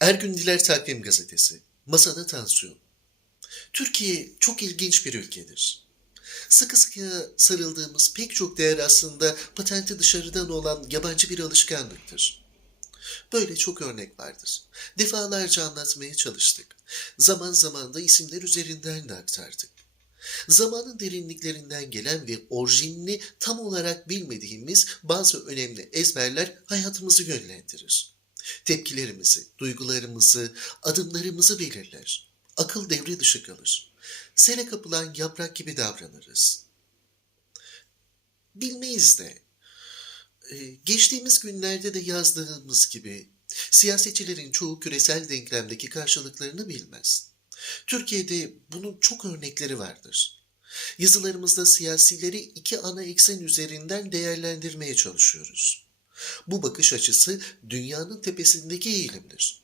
Ergün Diler Takvim Gazetesi. Masada tansiyon. Türkiye çok ilginç bir ülkedir. Sıkı sıkıya sarıldığımız pek çok değer aslında patenti dışarıdan olan yabancı bir alışkanlıktır. Böyle çok örnek vardır. Defalarca anlatmaya çalıştık. Zaman zaman da isimler üzerinden de aktardık. Zamanın derinliklerinden gelen ve orijinini tam olarak bilmediğimiz bazı önemli ezberler hayatımızı yönlendirir. Tepkilerimizi, duygularımızı, adımlarımızı belirler. Akıl devre dışı kalır. Sele kapılan yaprak gibi davranırız. Bilmeyiz de. Ee, Geçtiğimiz günlerde de yazdığımız gibi siyasetçilerin çoğu küresel denklemdeki karşılıklarını bilmez. Türkiye'de bunun çok örnekleri vardır. Yazılarımızda siyasileri iki ana eksen üzerinden değerlendirmeye çalışıyoruz. Bu bakış açısı dünyanın tepesindeki eğilimdir.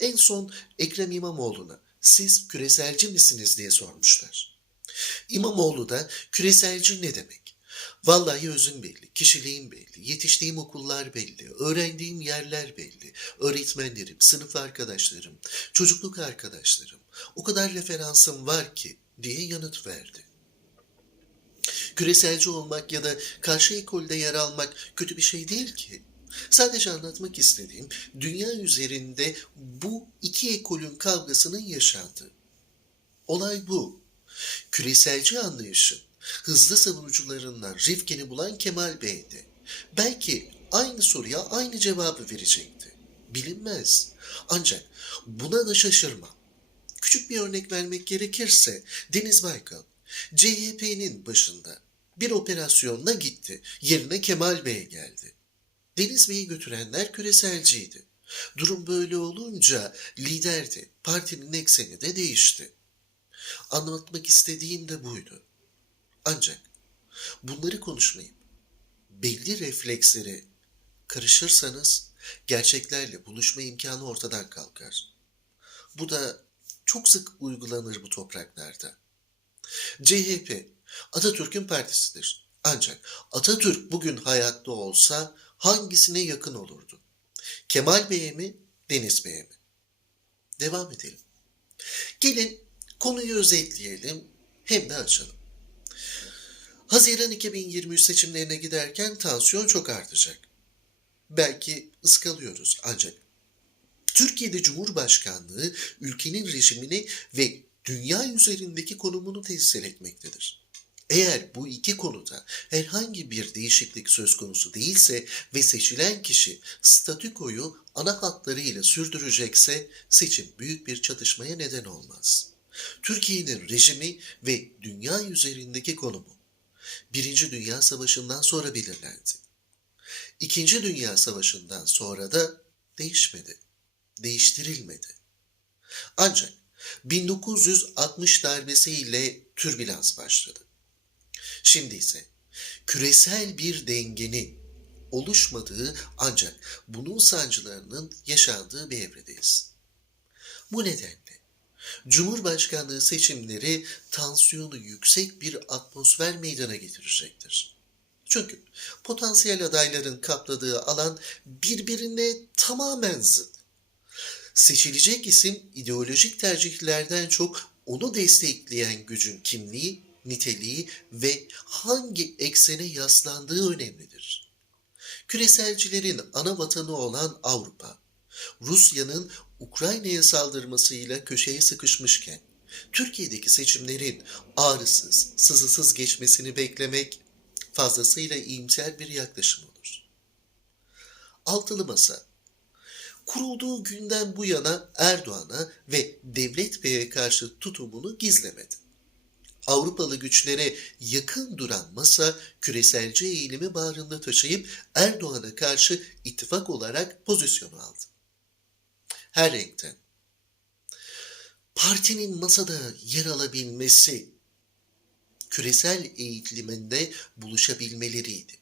En son Ekrem İmamoğlu'na siz küreselci misiniz diye sormuşlar. İmamoğlu da küreselci ne demek? Vallahi özüm belli, kişiliğim belli, yetiştiğim okullar belli, öğrendiğim yerler belli, öğretmenlerim, sınıf arkadaşlarım, çocukluk arkadaşlarım, o kadar referansım var ki diye yanıt verdi. Küreselci olmak ya da karşı ekolde yer almak kötü bir şey değil ki. Sadece anlatmak istediğim dünya üzerinde bu iki ekolün kavgasının yaşandığı. Olay bu. Küreselci anlayışın hızlı savunucularından Rifkin'i bulan Kemal Bey'di. Belki aynı soruya aynı cevabı verecekti. Bilinmez. Ancak buna da şaşırmam. Küçük bir örnek vermek gerekirse Deniz Baykal CHP'nin başında bir operasyonla gitti. Yerine Kemal Bey geldi. Deniz Bey'i götürenler küreselciydi. Durum böyle olunca liderdi. Partinin ekseni de değişti. Anlatmak istediğim de buydu. Ancak bunları konuşmayıp belli refleksleri karışırsanız gerçeklerle buluşma imkanı ortadan kalkar. Bu da çok sık uygulanır bu topraklarda. CHP Atatürk'ün partisidir. Ancak Atatürk bugün hayatta olsa hangisine yakın olurdu? Kemal Bey'e mi, Deniz Bey'e mi? Devam edelim. Gelin konuyu özetleyelim hem de açalım. Haziran 2023 seçimlerine giderken tansiyon çok artacak. Belki ıskalıyoruz ancak Türkiye'de Cumhurbaşkanlığı ülkenin rejimini ve dünya üzerindeki konumunu temsil etmektedir. Eğer bu iki konuda herhangi bir değişiklik söz konusu değilse ve seçilen kişi statükoyu ana hatlarıyla sürdürecekse seçim büyük bir çatışmaya neden olmaz. Türkiye'nin rejimi ve dünya üzerindeki konumu Birinci Dünya Savaşı'ndan sonra belirlendi. İkinci Dünya Savaşı'ndan sonra da değişmedi, değiştirilmedi. Ancak 1960 darbesiyle türbülans başladı. Şimdi ise küresel bir dengenin oluşmadığı ancak bunun sancılarının yaşandığı bir evredeyiz. Bu nedenle Cumhurbaşkanlığı seçimleri tansiyonu yüksek bir atmosfer meydana getirecektir. Çünkü potansiyel adayların kapladığı alan birbirine tamamen zıt. Seçilecek isim ideolojik tercihlerden çok onu destekleyen gücün kimliği, niteliği ve hangi eksene yaslandığı önemlidir. Küreselcilerin ana vatanı olan Avrupa, Rusya'nın Ukrayna'ya saldırmasıyla köşeye sıkışmışken, Türkiye'deki seçimlerin ağrısız, sızısız geçmesini beklemek fazlasıyla iyimser bir yaklaşım olur. Altılı Masa Kurulduğu günden bu yana Erdoğan'a ve Devlet Bey'e karşı tutumunu gizlemedi. Avrupalı güçlere yakın duran masa küreselci eğilimi bağrında taşıyıp Erdoğan'a karşı ittifak olarak pozisyonu aldı her renkten. Partinin masada yer alabilmesi, küresel eğitiminde buluşabilmeleriydi.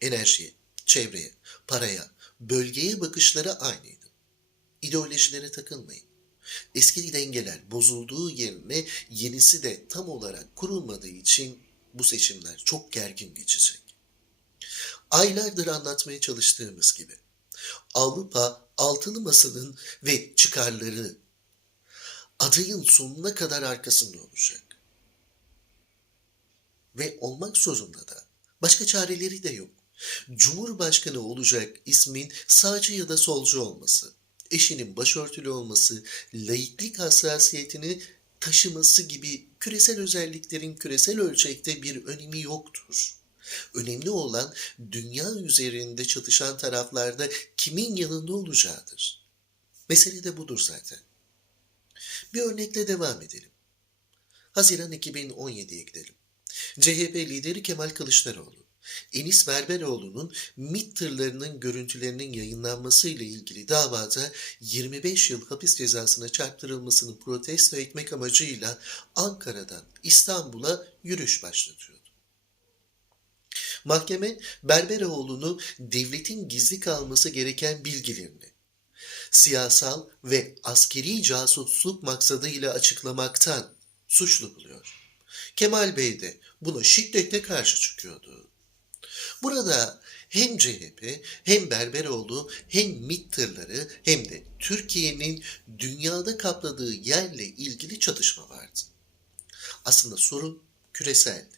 Enerjiye, çevreye, paraya, bölgeye bakışları aynıydı. İdeolojilere takılmayın. Eski dengeler bozulduğu yerine yenisi de tam olarak kurulmadığı için bu seçimler çok gergin geçecek. Aylardır anlatmaya çalıştığımız gibi Avrupa altılı masanın ve çıkarları adayın sonuna kadar arkasında olacak. Ve olmak zorunda da. Başka çareleri de yok. Cumhurbaşkanı olacak ismin sağcı ya da solcu olması, eşinin başörtülü olması, laiklik hassasiyetini taşıması gibi küresel özelliklerin küresel ölçekte bir önemi yoktur. Önemli olan dünya üzerinde çatışan taraflarda kimin yanında olacağıdır. Mesele de budur zaten. Bir örnekle devam edelim. Haziran 2017'ye gidelim. CHP lideri Kemal Kılıçdaroğlu, Enis Berberoğlu'nun MİT tırlarının görüntülerinin yayınlanması ile ilgili davada 25 yıl hapis cezasına çarptırılmasını protesto etmek amacıyla Ankara'dan İstanbul'a yürüyüş başlatıyordu. Mahkeme Berberoğlu'nu devletin gizli kalması gereken bilgilerini siyasal ve askeri casusluk maksadıyla açıklamaktan suçlu buluyor. Kemal Bey de buna şiddetle karşı çıkıyordu. Burada hem CHP hem Berberoğlu hem MİT tırları hem de Türkiye'nin dünyada kapladığı yerle ilgili çatışma vardı. Aslında sorun küreseldi.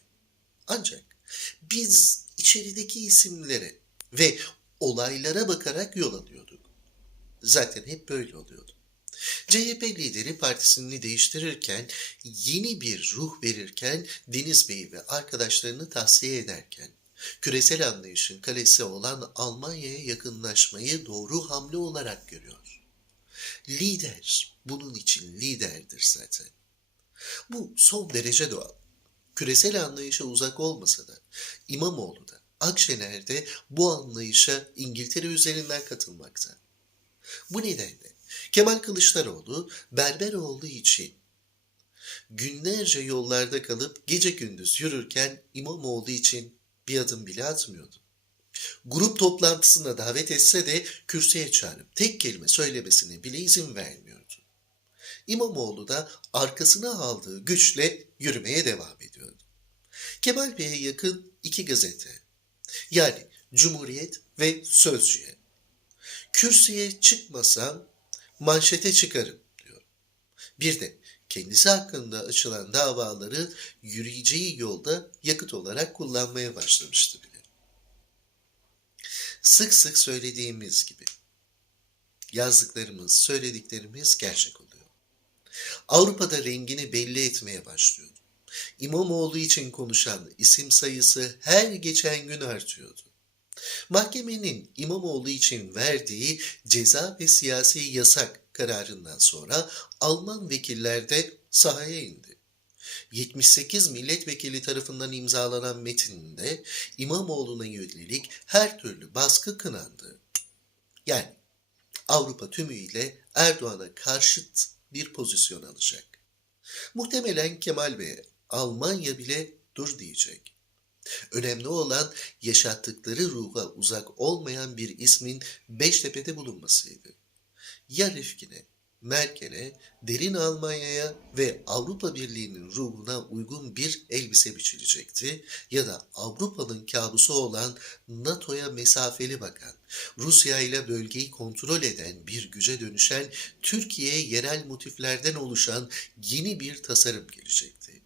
Ancak biz içerideki isimlere ve olaylara bakarak yol alıyorduk. Zaten hep böyle oluyordu. CHP lideri partisini değiştirirken, yeni bir ruh verirken, Deniz Bey ve arkadaşlarını tavsiye ederken, küresel anlayışın kalesi olan Almanya'ya yakınlaşmayı doğru hamle olarak görüyor. Lider, bunun için liderdir zaten. Bu son derece doğal. Küresel anlayışa uzak olmasa da İmamoğlu da Akşener de bu anlayışa İngiltere üzerinden katılmakta. Bu nedenle Kemal Kılıçdaroğlu Berberoğlu için günlerce yollarda kalıp gece gündüz yürürken İmamoğlu için bir adım bile atmıyordu. Grup toplantısına davet etse de kürsüye çağırıp tek kelime söylemesine bile izin vermiyordu. İmamoğlu da arkasına aldığı güçle yürümeye devam ediyordu. Kemal Bey'e yakın iki gazete yani Cumhuriyet ve Sözcü'ye kürsüye çıkmasam manşete çıkarım diyor. Bir de kendisi hakkında açılan davaları yürüyeceği yolda yakıt olarak kullanmaya başlamıştı bile. Sık sık söylediğimiz gibi yazdıklarımız, söylediklerimiz gerçek oluyor. Avrupa'da rengini belli etmeye başlıyordu. İmamoğlu için konuşan isim sayısı her geçen gün artıyordu. Mahkemenin İmamoğlu için verdiği ceza ve siyasi yasak kararından sonra Alman vekiller de sahaya indi. 78 milletvekili tarafından imzalanan metinde İmamoğlu'na yönelik her türlü baskı kınandı. Yani Avrupa tümüyle Erdoğan'a karşıt bir pozisyon alacak. Muhtemelen Kemal Bey Almanya bile dur diyecek. Önemli olan yaşattıkları ruha uzak olmayan bir ismin Beştepe'de bulunmasıydı. Ya Rifkin'e, Merkel'e, derin Almanya'ya ve Avrupa Birliği'nin ruhuna uygun bir elbise biçilecekti ya da Avrupa'nın kabusu olan NATO'ya mesafeli bakan, Rusya ile bölgeyi kontrol eden bir güce dönüşen Türkiye'ye yerel motiflerden oluşan yeni bir tasarım gelecekti.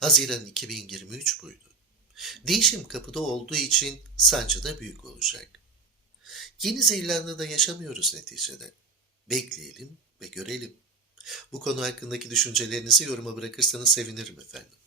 Haziran 2023 buydu. Değişim kapıda olduğu için sancı da büyük olacak. Yeni Zelanda'da yaşamıyoruz neticede. Bekleyelim ve görelim. Bu konu hakkındaki düşüncelerinizi yoruma bırakırsanız sevinirim efendim.